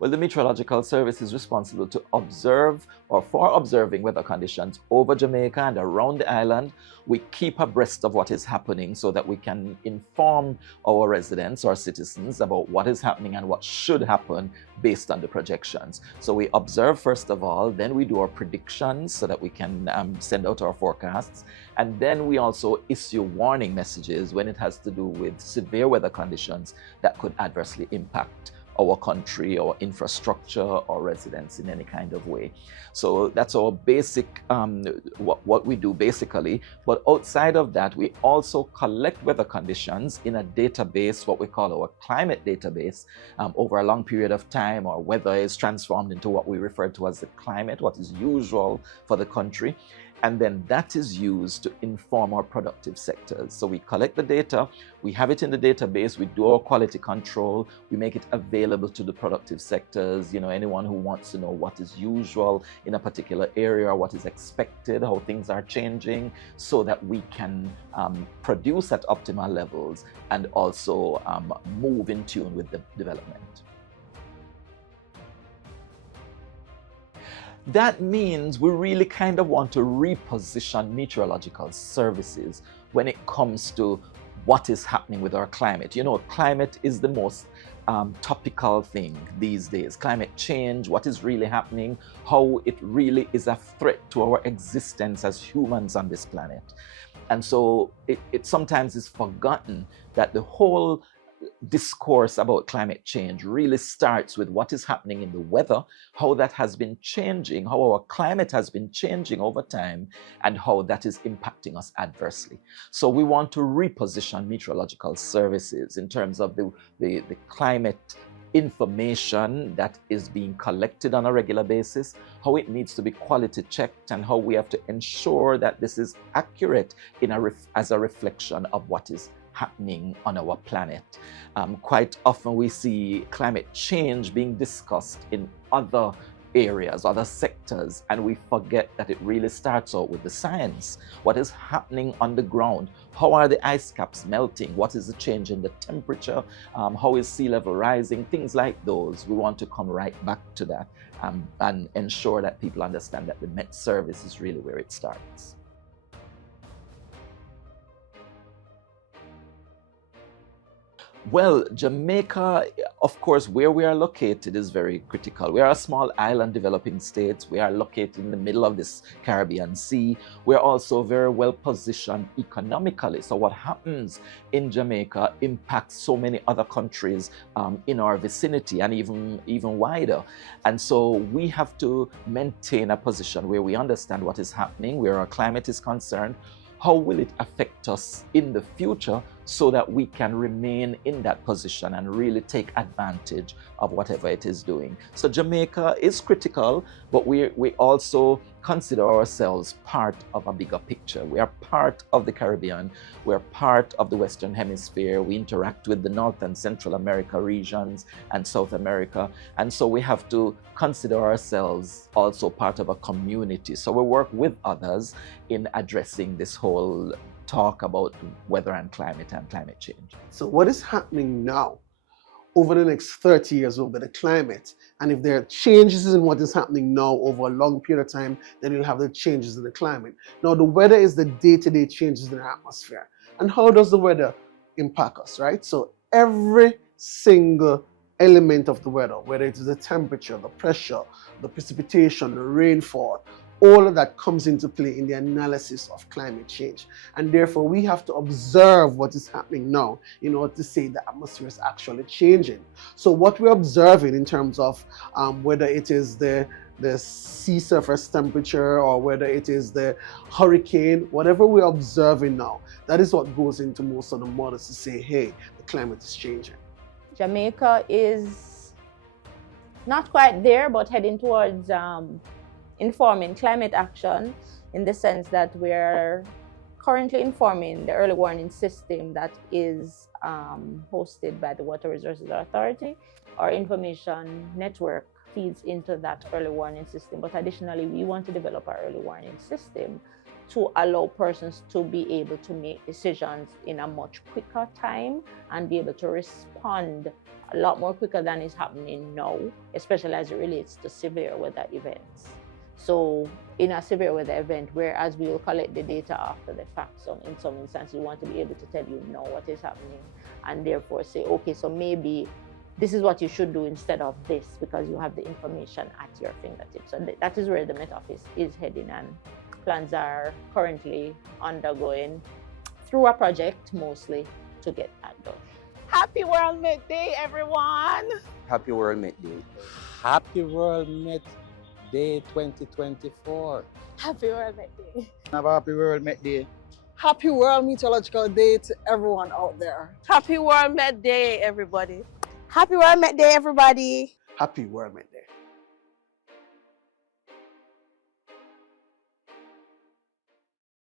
Well, the Meteorological Service is responsible to observe or for observing weather conditions over Jamaica and around the island. We keep abreast of what is happening so that we can inform our residents or citizens about what is happening and what should happen based on the projections. So we observe first of all, then we do our predictions so that we can send out our forecasts. And then we also issue warning messages when it has to do with severe weather conditions that could adversely impact our country, our infrastructure, or residents in any kind of way. So that's our basic, what we do basically. But outside of that, we also collect weather conditions in a database, what we call our climate database, over a long period of time. Our weather is transformed into what we refer to as the climate, what is usual for the country. And then that is used to inform our productive sectors. So we collect the data, we have it in the database, we do our quality control, we make it available to the productive sectors, anyone who wants to know what is usual in a particular area, what is expected, how things are changing, so that we can produce at optimal levels and also move in tune with the development. That means we really kind of want to reposition meteorological services when it comes to what is happening with our climate. Climate is the most topical thing these days. Climate change, what is really happening, how it really is a threat to our existence as humans on this planet. And so it sometimes is forgotten that the whole discourse about climate change really starts with what is happening in the weather, how that has been changing, how our climate has been changing over time, and how that is impacting us adversely. So we want to reposition meteorological services in terms of the climate information that is being collected on a regular basis, how it needs to be quality checked, and how we have to ensure that this is accurate as a reflection of what is happening on our planet. Quite often we see climate change being discussed in other areas, other sectors, and we forget that it really starts out with the science. What is happening on the ground? How are the ice caps melting? What is the change in the temperature? How is sea level rising? Things like those. We want to come right back to that and ensure that people understand that the Met Service is really where it starts. Well, Jamaica, of course, where we are located is very critical. We are a small island developing state. We are located in the middle of this Caribbean Sea. We're also very well positioned economically. So what happens in Jamaica impacts so many other countries in our vicinity and even wider. And so we have to maintain a position where we understand what is happening, where our climate is concerned. How will it affect us in the future so that we can remain in that position and really take advantage of whatever it is doing? So Jamaica is critical, but we also consider ourselves part of a bigger picture. We are part of the Caribbean. We're part of the Western Hemisphere. We interact with the North and Central America regions and South America. And so we have to consider ourselves also part of a community. So we work with others in addressing this whole talk about weather and climate change. So what is happening now over the next 30 years over the climate? And if there are changes in what is happening now over a long period of time, then you'll have the changes in the climate. Now, the weather is the day-to-day changes in the atmosphere. And how does the weather impact us, right? So every single element of the weather, whether it is the temperature, the pressure, the precipitation, the rainfall, all of that comes into play in the analysis of climate change. And therefore, we have to observe what is happening now in order to say the atmosphere is actually changing. So what we're observing in terms of whether it is the sea surface temperature or whether it is the hurricane, whatever we're observing now, that is what goes into most of the models to say, hey, the climate is changing. Jamaica is not quite there, but heading towards informing climate action in the sense that we're currently informing the early warning system that is hosted by the Water Resources Authority. Our information network feeds into that early warning system, but additionally we want to develop our early warning system to allow persons to be able to make decisions in a much quicker time and be able to respond a lot more quicker than is happening now, especially as it relates to severe weather events. So in a severe weather event, whereas we will collect the data after the fact, so in some instances, we want to be able to tell you now what is happening and therefore say, okay, so maybe this is what you should do instead of this, because you have the information at your fingertips. So that is where the Met Office is heading, and plans are currently undergoing through a project mostly to get that done. Happy World Met Day, everyone! Happy World Met Day. Happy World Met Day 2024. Happy World Met Day. Have a happy World Met Day. Happy World Meteorological Day to everyone out there. Happy World Met Day, everybody. Happy World Met Day, everybody. Happy World Met